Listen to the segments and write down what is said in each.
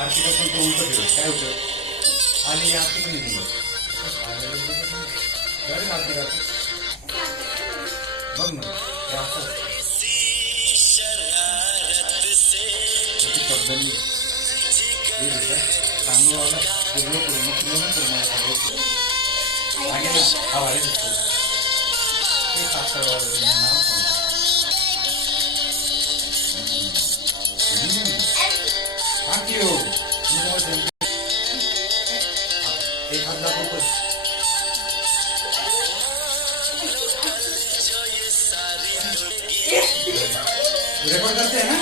आरतीपासून तो उलट ठेव काय होतं आणि आरती पण येते आरती करतो बघ ना हे असं शब्दांनी तांदूळाला पूर्ण करून आणि ना हा वाढत असतो ते साखर नाव थँक यू एक हात दाखव रेकॉर्ड करते है ना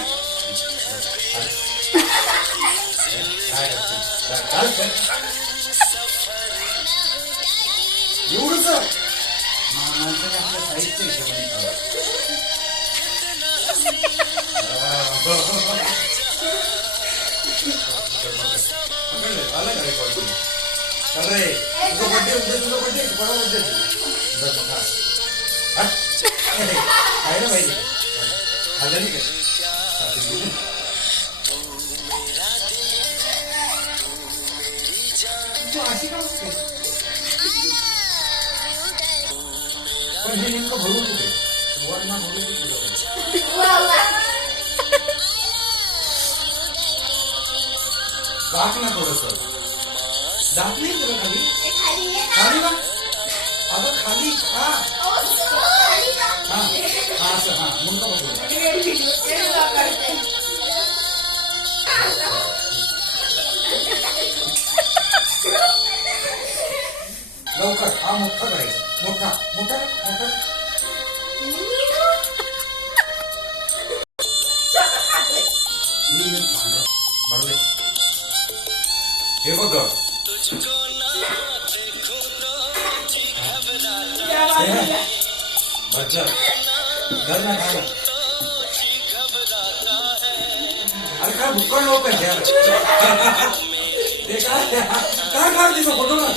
एवढंच माणसाने आपल्या साहित्य आला का रेकॉर्ड अरे तुझं बड्डे बडा बड्डे आहे ना भाई आलं नाही का पण हे नेमकं भरून कुठे वर ना भरून दाख ना थोडस दाख नाही तुला खाली खाली का अगं खाली हा हा असं हा मुंडका बघून लवकर हा मोठा करायचा मोठा मोठा मोठा हे बघ बच्चा घर ना खाना अरे काय भुक्कड लोक आहे ते काय काढते फोटो ना